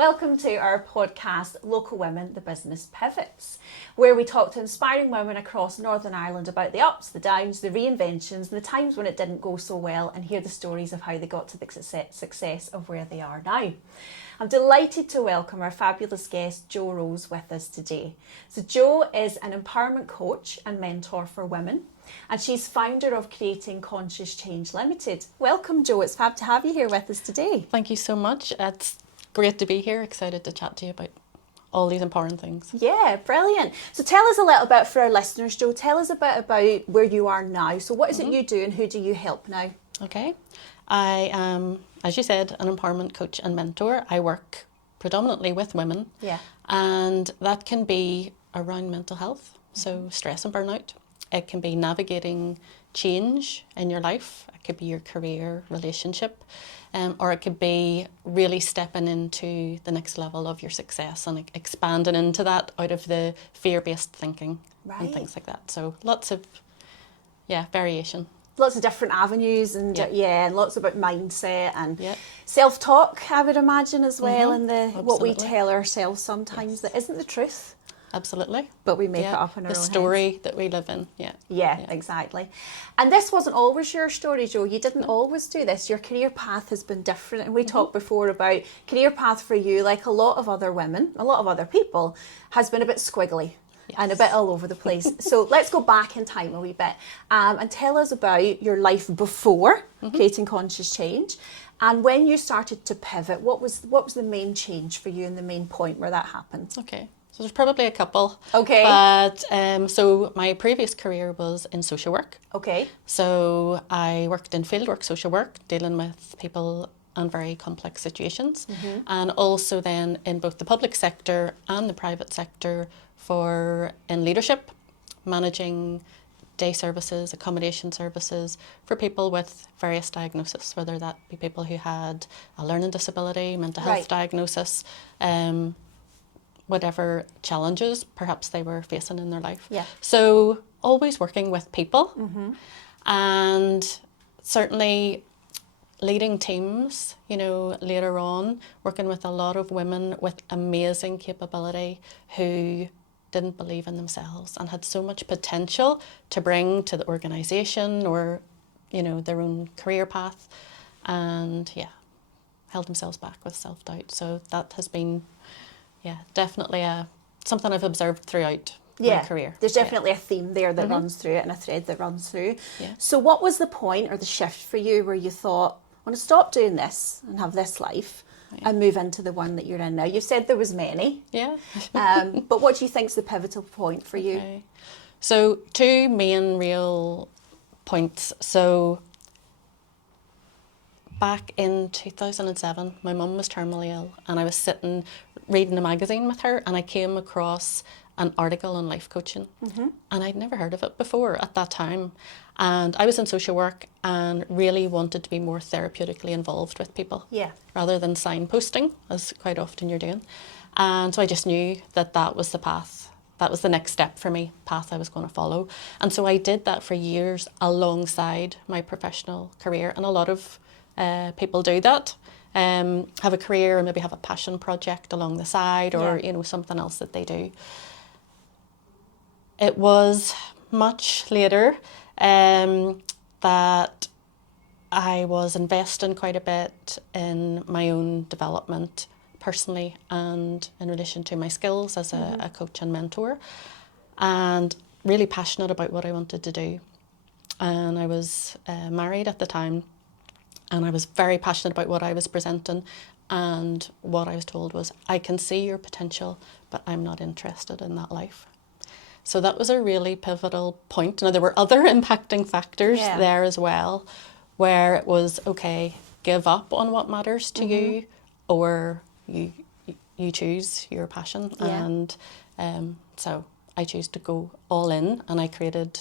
Welcome to our podcast, Local Women, the Business Pivots, where we talk to inspiring women across Northern Ireland about the ups, the downs, the reinventions, and the times when it didn't go so well, and hear the stories of how they got to the success of where they are now. I'm delighted to welcome our fabulous guest, Jo Rose, with us today. So Jo is an empowerment coach and mentor for women, and she's founder of Creating Conscious Change Limited. Welcome, Jo. It's fab to have you here with us today. Thank you so much. It's great to be here. Excited to chat to you about all these empowering things. Yeah, brilliant. So tell us a little bit for our listeners, Jo. Tell us a bit about where you are now. So what is it you do and who do you help now? Okay. I am, as you said, an empowerment coach and mentor. I work predominantly with women. Yeah. And that can be around mental health, so stress and burnout. It can be navigating change in your life. It could be your career, relationship, or it could be really stepping into the next level of your success and expanding into that out of the fear-based thinking and things like that. So lots of, variation. Lots of different avenues and and lots about mindset and Yeah. self-talk, I would imagine, as well, and what we Absolutely. tell ourselves sometimes that isn't the truth. Absolutely. But we make it up in our the own story heads. that we live in. Yeah, exactly. And this wasn't always your story, Jo. You didn't always do this. Your career path has been different. And we talked before about career path for you, like a lot of other women, a lot of other people, has been a bit squiggly and a bit all over the place. So let's go back in time a wee bit and tell us about your life before Creating Conscious Change. And when you started to pivot, what was the main change for you and the main point where that happened? Okay. So there's probably a couple. Okay. But so my previous career was in social work. Okay. So I worked in fieldwork social work, dealing with people and very complex situations. And also then in both the public sector and the private sector in leadership, managing day services, accommodation services for people with various diagnoses, whether that be people who had a learning disability, mental health diagnosis, whatever challenges perhaps they were facing in their life. Yeah. So always working with people and certainly leading teams, later on, working with a lot of women with amazing capability who didn't believe in themselves and had so much potential to bring to the organisation or, their own career path and, held themselves back with self-doubt. So that has been, definitely something I've observed throughout my career. There's definitely a theme there that runs through it and a thread that runs through. Yeah. So what was the point or the shift for you where you thought, I want to stop doing this and have this life and move into the one that you're in now? You've said there was many. Yeah. But what do you think's the pivotal point for you? Okay. So two main real points. So back in 2007, my mum was terminally ill and I was sitting reading a magazine with her and I came across an article on life coaching and I'd never heard of it before at that time. And I was in social work and really wanted to be more therapeutically involved with people rather than signposting, as quite often you're doing. And so I just knew that was the path. That was the next step for me, path I was going to follow. And so I did that for years alongside my professional career. And a lot of people do that, have a career and maybe have a passion project along the side or, something else that they do. It was much later that I was investing quite a bit in my own development personally and in relation to my skills as a coach and mentor, and really passionate about what I wanted to do. And I was married at the time and I was very passionate about what I was presenting, and what I was told was, I can see your potential, but I'm not interested in that life. So that was a really pivotal point. Now, there were other impacting factors there as well, where it was, okay, give up on what matters to you, or you choose your passion. And so I chose to go all in, and I created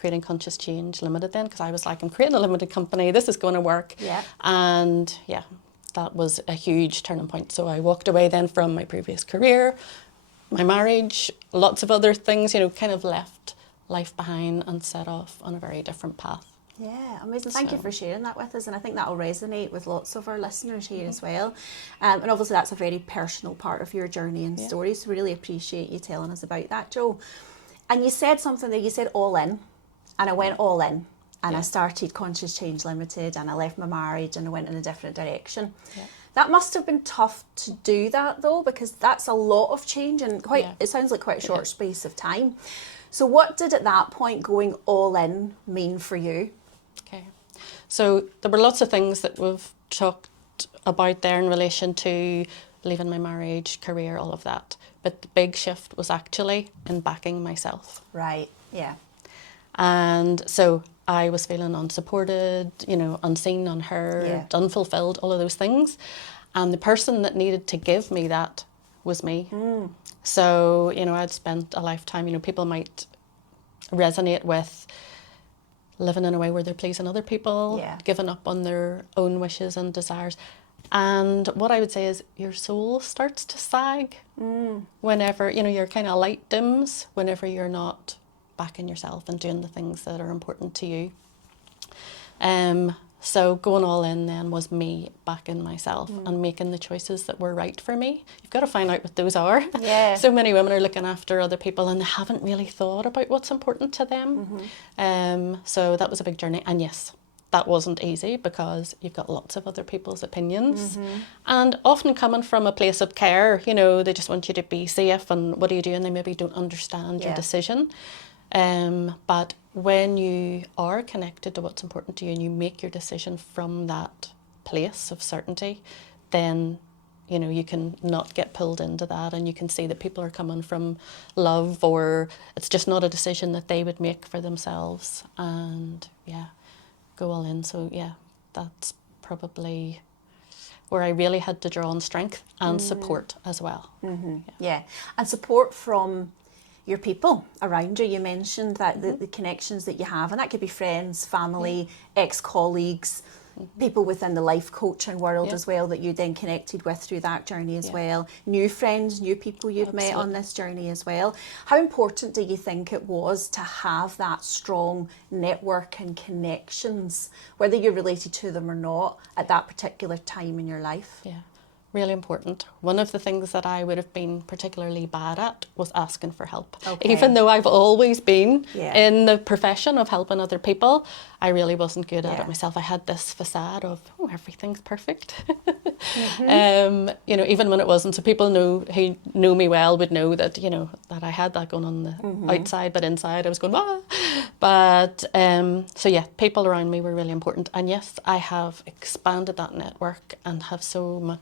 Creating Conscious Change Limited then, because I was like, I'm creating a limited company, this is going to work. And that was a huge turning point. So I walked away then from my previous career, my marriage, lots of other things, kind of left life behind and set off on a very different path. Yeah, amazing. Thank you for sharing that with us, and I think that will resonate with lots of our listeners here as well. And obviously that's a very personal part of your journey and story, so really appreciate you telling us about that, Jo. And you said something there, you said all in, and I went all in, and I started Conscious Change Limited, and I left my marriage and I went in a different direction. That must have been tough to do that though, because that's a lot of change and it sounds like quite a short space of time. So what did at that point going all in mean for you? Okay, so there were lots of things that we've talked about there in relation to leaving my marriage, career, all of that. But the big shift was actually in backing myself. Right, yeah. And so I was feeling unsupported, you know, unseen, unheard, unfulfilled, all of those things. And the person that needed to give me that was me. So, you know, I'd spent a lifetime, you know, people might resonate with living in a way where they're pleasing other people, giving up on their own wishes and desires. And what I would say is your soul starts to sag whenever, you know, your kind of light dims whenever you're not backing yourself and doing the things that are important to you. So going all in then was me backing myself and making the choices that were right for me. You've got to find out what those are. Yeah. So many women are looking after other people and they haven't really thought about what's important to them. So that was a big journey. And yes, that wasn't easy because you've got lots of other people's opinions. And often coming from a place of care, you know, they just want you to be safe and what do you do? And they maybe don't understand your decision. But when you are connected to what's important to you and you make your decision from that place of certainty, then, you know, you can not get pulled into that and you can see that people are coming from love or it's just not a decision that they would make for themselves and, go all in. So, that's probably where I really had to draw on strength and support as well. And support from your people around you. You mentioned that the connections that you have, and that could be friends, family, ex-colleagues, people within the life coaching world as well that you then connected with through that journey as well. New friends, new people you've met on this journey as well. How important do you think it was to have that strong network and connections, whether you're related to them or not, at that particular time in your life? Yeah. Really important. One of the things that I would have been particularly bad at was asking for help. Even though I've always been in the profession of helping other people, I really wasn't good at it myself. I had this facade of, everything's perfect. You know, even when it wasn't. So people who know me well would know that, you know, that I had that going on the outside, but inside I was going, ah. But, so people around me were really important. And yes, I have expanded that network and have so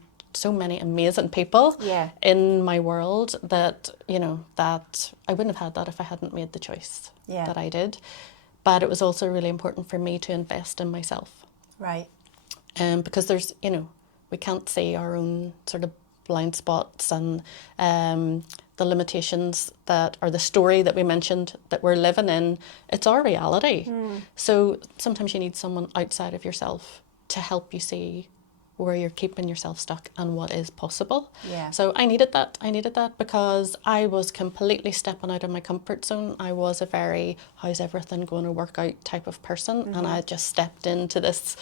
many amazing people in my world that, you know, that I wouldn't have had that if I hadn't made the choice that I did. But it was also really important for me to invest in myself. Right. Because there's, you know, we can't see our own sort of blind spots and the limitations that, or the story that we mentioned that we're living in, it's our reality. So sometimes you need someone outside of yourself to help you see where you're keeping yourself stuck and what is possible. So I needed that because I was completely stepping out of my comfort zone. I was a very, how's everything going to work out type of person, and I just stepped into this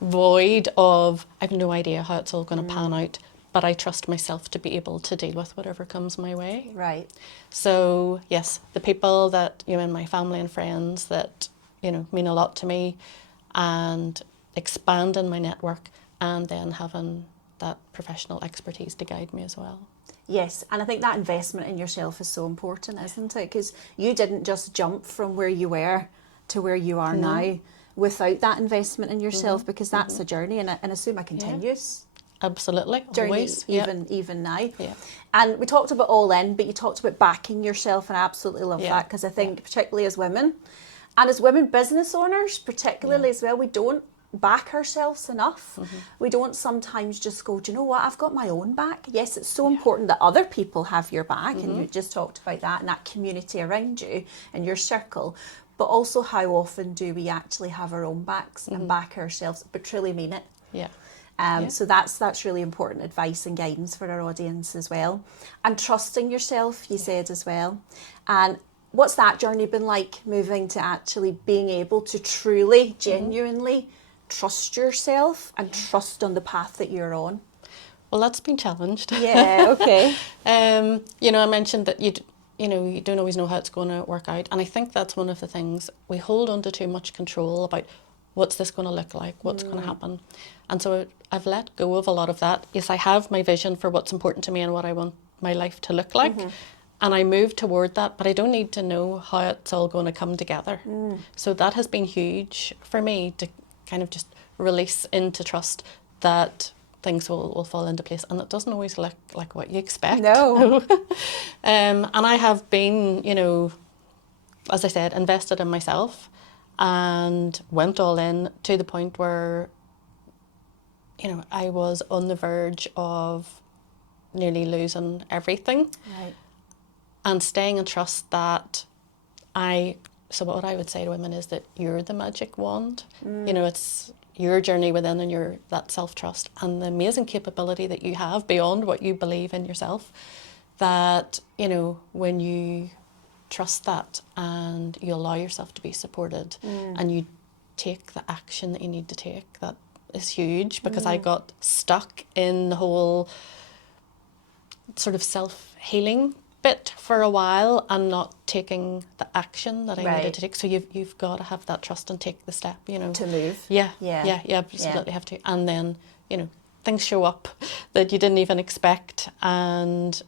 void of, I've no idea how it's all going to pan out, but I trust myself to be able to deal with whatever comes my way. Right. So yes, the people that, you know, in my family and friends that, you know, mean a lot to me, and expanding my network, and then having that professional expertise to guide me as well. Yes, and I think that investment in yourself is so important, isn't it? Because you didn't just jump from where you were to where you are now without that investment in yourself, because that's a journey and assume a continuous Absolutely, journey, always. even now. And we talked about all in, but you talked about backing yourself, and I absolutely love that, because I think particularly as women, and as women business owners particularly as well, we don't back ourselves enough. We don't sometimes just go, do you know what, I've got my own back. Yes, it's so important that other people have your back, and you just talked about that, and that community around you and your circle, but also how often do we actually have our own backs and back ourselves, but truly mean it. So that's really important advice and guidance for our audience as well. And trusting yourself, you said as well. And what's that journey been like, moving to actually being able to truly, genuinely trust yourself and trust on the path that you're on? Well, that's been challenged. Yeah, okay. You know, I mentioned that you don't always know how it's going to work out. And I think that's one of the things, we hold on to too much control about what's this going to look like, what's going to happen. And so I've let go of a lot of that. Yes, I have my vision for what's important to me and what I want my life to look like. And I move toward that, but I don't need to know how it's all going to come together. So that has been huge for me, to kind of just release into trust that things will fall into place, and it doesn't always look like what you expect. No. And I have been, you know, as I said, invested in myself and went all in to the point where, you know, I was on the verge of nearly losing everything. Right. And staying in trust that so what I would say to women is that you're the magic wand. You know, it's your journey within and that self-trust and the amazing capability that you have beyond what you believe in yourself, that, you know, when you trust that and you allow yourself to be supported and you take the action that you need to take, that is huge, because I got stuck in the whole sort of self-healing bit for a while and not taking the action that I needed to take. So you've got to have that trust and take the step, you know. To move. Yeah, you absolutely have to. And then, you know, things show up that you didn't even expect. And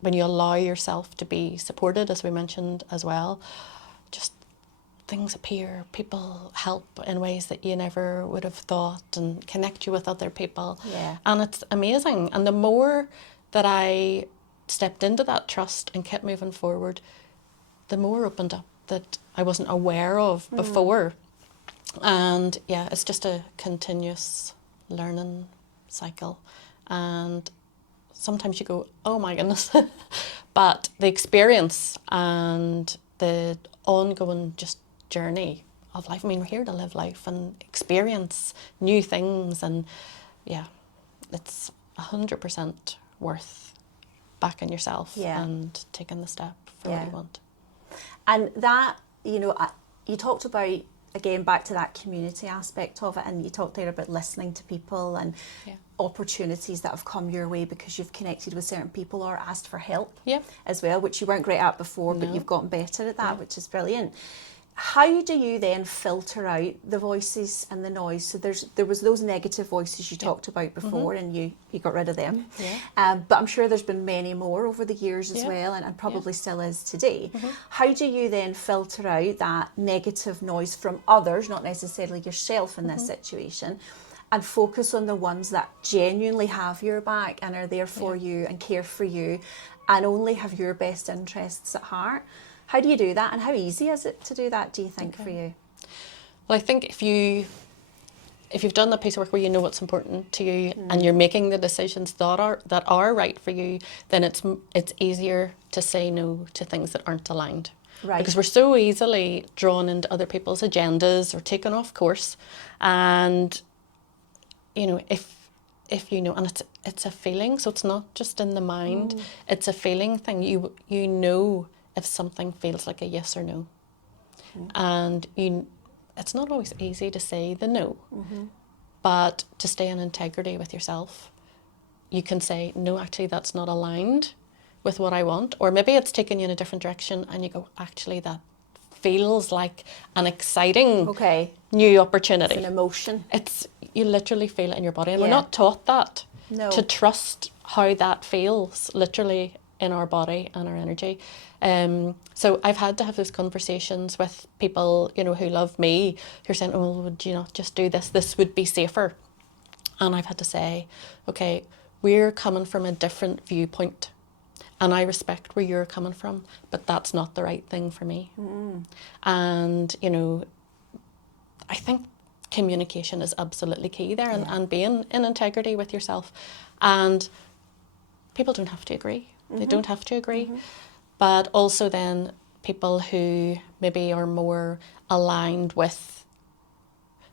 when you allow yourself to be supported, as we mentioned as well, just things appear, people help in ways that you never would have thought and connect you with other people. Yeah. And it's amazing. And the more that I stepped into that trust and kept moving forward, the more opened up that I wasn't aware of before. And yeah, it's just a continuous learning cycle. And sometimes you go, oh my goodness. But the experience and the ongoing just journey of life, I mean, we're here to live life and experience new things. And yeah, it's 100% worth backing yourself and taking the step for what you want. And that, you know, you talked about, again, back to that community aspect of it, and you talked there about listening to people and opportunities that have come your way because you've connected with certain people or asked for help as well, which you weren't great at before, but you've gotten better at that, which is brilliant. How do you then filter out the voices and the noise? So there was those negative voices you talked about before, and you got rid of them. But I'm sure there's been many more over the years as well, and probably still is today. How do you then filter out that negative noise from others, not necessarily yourself in this situation, and focus on the ones that genuinely have your back and are there for you and care for you and only have your best interests at heart? How do you do that, and how easy is it to do that, do you think, for you? Well, I think if you've done that piece of work where you know what's important to you and you're making the decisions that are right for you, then it's easier to say no to things that aren't aligned. Right. Because we're so easily drawn into other people's agendas or taken off course. And, you know, if you know, and it's a feeling, so it's not just in the mind, it's a feeling thing. You know if something feels like a yes or no. And it's not always easy to say the no, but to stay in integrity with yourself, you can say, no, actually that's not aligned with what I want. Or maybe it's taken you in a different direction and you go, actually that feels like an exciting new opportunity. It's an emotion. You literally feel it in your body, and we're not taught that. No. To trust how that feels literally in our body and our energy. So I've had to have those conversations with people, you know, who love me, who are saying, oh, well, would you not just do this? This would be safer. And I've had to say, okay, we're coming from a different viewpoint, and I respect where you're coming from, but that's not the right thing for me. And, you know, I think communication is absolutely key there, and being in integrity with yourself. And people don't have to agree. They don't have to agree. But also then people who maybe are more aligned with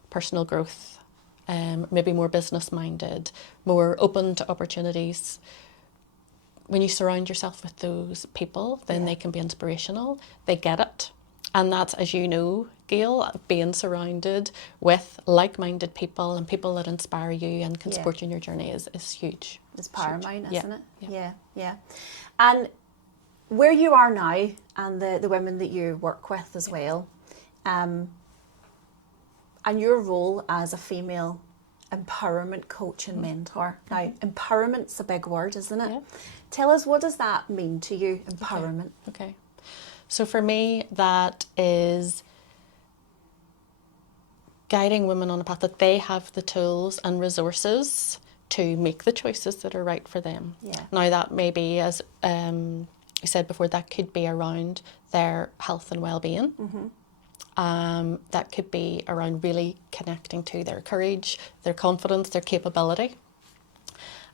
personal growth, maybe more business minded, more open to opportunities, when you surround yourself with those people, then they can be inspirational. They get it. And that's, as you know, Gayle, being surrounded with like-minded people and people that inspire you and can support you in your journey is huge. It's paramount, isn't it? Yeah. Yeah. And where you are now and the women that you work with as well, and your role as a female empowerment coach and mentor. Now, empowerment's a big word, isn't it? Yeah. Tell us, what does that mean to you, empowerment? Okay. So for me, that is guiding women on a path that they have the tools and resources to make the choices that are right for them. Yeah. Now, that may be, as you said before, that could be around their health and well-being. That could be around really connecting to their courage, their confidence, their capability,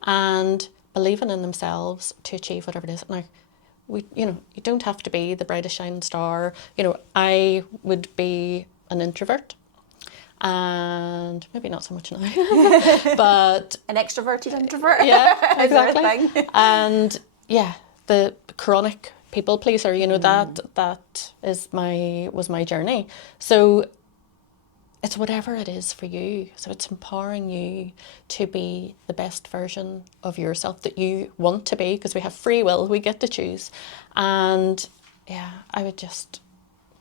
and believing in themselves to achieve whatever it is. Now, you don't have to be the brightest shining star. I would be an introvert, and maybe not so much now, but An extroverted introvert? yeah, Is there a exactly. thing? And yeah, the chronic people pleaser, that was my journey. So it's whatever it is for you. So it's empowering you to be the best version of yourself that you want to be, because we have free will, we get to choose. And yeah, I would just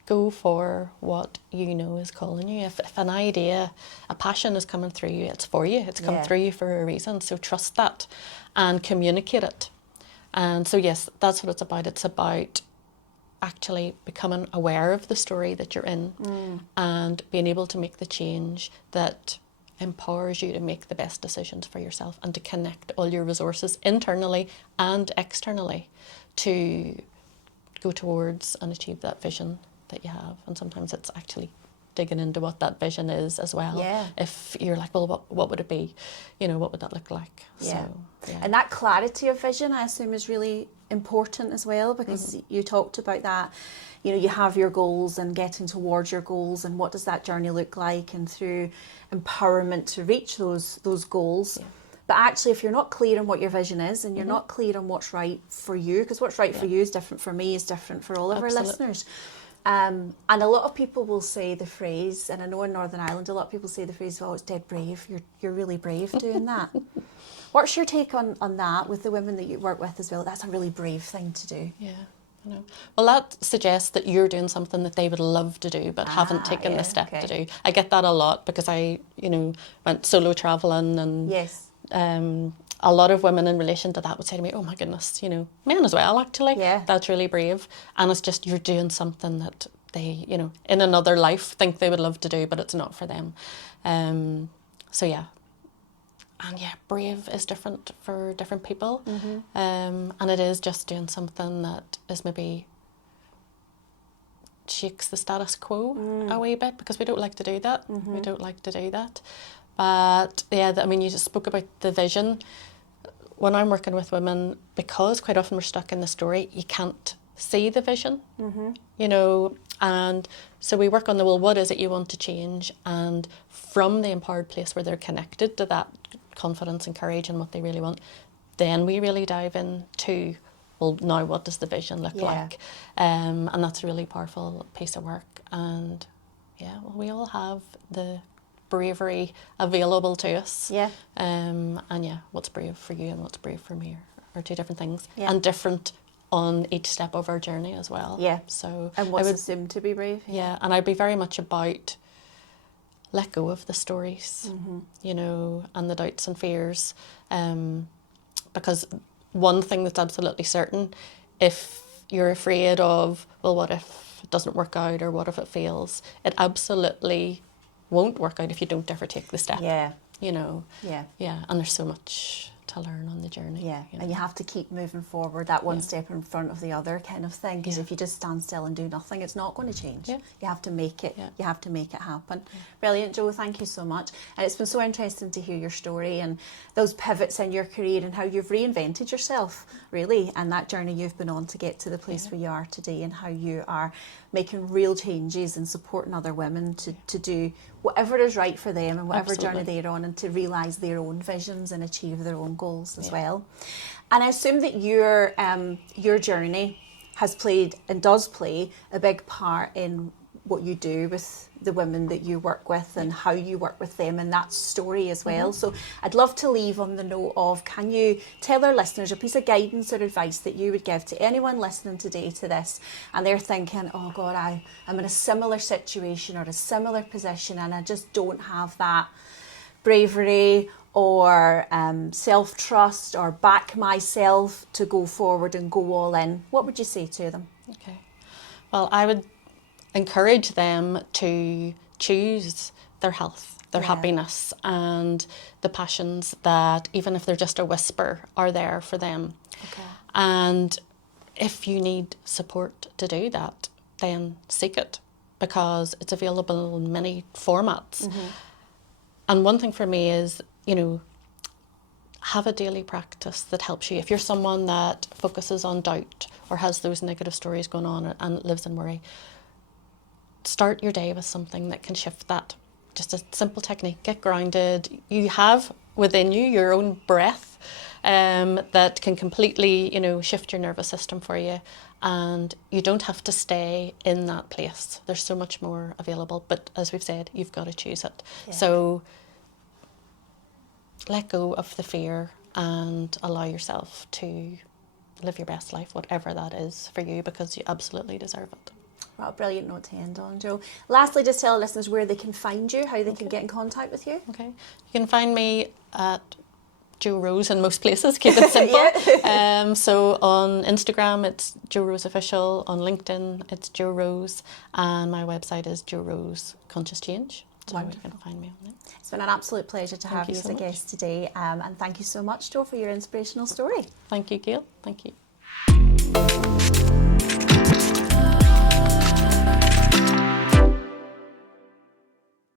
go for what you know is calling you. If an idea, a passion is coming through you, it's for you. It's come through you for a reason. So trust that and communicate it. And so yes, that's what it's about. It's about actually becoming aware of the story that you're in and being able to make the change that empowers you to make the best decisions for yourself and to connect all your resources internally and externally to go towards and achieve that vision that you have. And sometimes it's actually digging into what that vision is as well. Yeah. If you're like, well, what would it be? What would that look like? Yeah. So, yeah. And that clarity of vision, I assume, is really important as well, because you talked about that. You have your goals and getting towards your goals, and what does that journey look like, and through empowerment to reach those goals. Yeah. But actually, if you're not clear on what your vision is, and you're not clear on what's right for you, because what's right for you is different for me, is different for all of our listeners. And a lot of people will say the phrase, and I know in Northern Ireland a lot of people say the phrase, "Oh, it's dead brave. You're really brave doing that." What's your take on that with the women that you work with as well? That's a really brave thing to do. Yeah, I know. Well, that suggests that you're doing something that they would love to do but haven't taken the step to do. I get that a lot because I, went solo travelling, and yes. A lot of women in relation to that would say to me, "Oh my goodness, men as well, actually. Yeah. That's really brave." And it's just, you're doing something that they, in another life think they would love to do, but it's not for them. So yeah. And yeah, brave is different for different people. And it is just doing something that is maybe shakes the status quo a wee bit, because we don't like to do that. We don't like to do that. But yeah, you just spoke about the vision. When I'm working with women, because quite often we're stuck in the story, you can't see the vision, and so we work on what is it you want to change? And from the empowered place where they're connected to that confidence and courage and what they really want, then we really dive into, well, now what does the vision look like? And that's a really powerful piece of work. And yeah, well, we all have the bravery available to us. Yeah. And yeah, what's brave for you and what's brave for me are two different things, and different on each step of our journey as well. Yeah. So and what's assumed to be brave? Yeah, and I'd be very much about let go of the stories, and the doubts and fears, because one thing that's absolutely certain, if you're afraid of, well, what if it doesn't work out, or what if it fails, it absolutely won't work out if you don't ever take the step. Yeah. Yeah, and there's so much to learn on the journey. Yeah, and you have to keep moving forward, that one step in front of the other kind of thing, because if you just stand still and do nothing, it's not going to change. You have to make it. You have to make it happen. Brilliant, Jo, thank you so much. And it's been so interesting to hear your story and those pivots in your career and how you've reinvented yourself, really, and that journey you've been on to get to the place where you are today, and how you are making real changes and supporting other women to do whatever is right for them and whatever journey they're on, and to realise their own visions and achieve their own goals as well. And I assume that your journey has played and does play a big part in what you do with the women that you work with and how you work with them and that story as well. So I'd love to leave on the note of, can you tell our listeners a piece of guidance or advice that you would give to anyone listening today to this and they're thinking, oh God, I'm in a similar situation or a similar position and I just don't have that bravery or self-trust or back myself to go forward and go all in. What would you say to them? Okay. Well, I would encourage them to choose their health, their happiness, and the passions that, even if they're just a whisper, are there for them. Okay. And if you need support to do that, then seek it, because it's available in many formats. And one thing for me is, have a daily practice that helps you. If you're someone that focuses on doubt or has those negative stories going on and lives in worry, start your day with something that can shift that. Just a simple technique. Get grounded. You have within you your own breath that can completely, shift your nervous system for you. And you don't have to stay in that place. There's so much more available. But as we've said, you've got to choose it. Yeah. So let go of the fear and allow yourself to live your best life, whatever that is for you, because you absolutely deserve it. Well, a brilliant note to end on, Jo. Lastly, just tell listeners where they can find you, how they can get in contact with you. Okay. You can find me at Jo Rose in most places, keep it simple. So on Instagram, it's Jo Rose Official. On LinkedIn, it's Jo Rose. And my website is Jo Rose Conscious Change. So you can find me on there. It's been an absolute pleasure to have you as a guest today. And thank you so much, Jo, for your inspirational story. Thank you, Gayle. Thank you.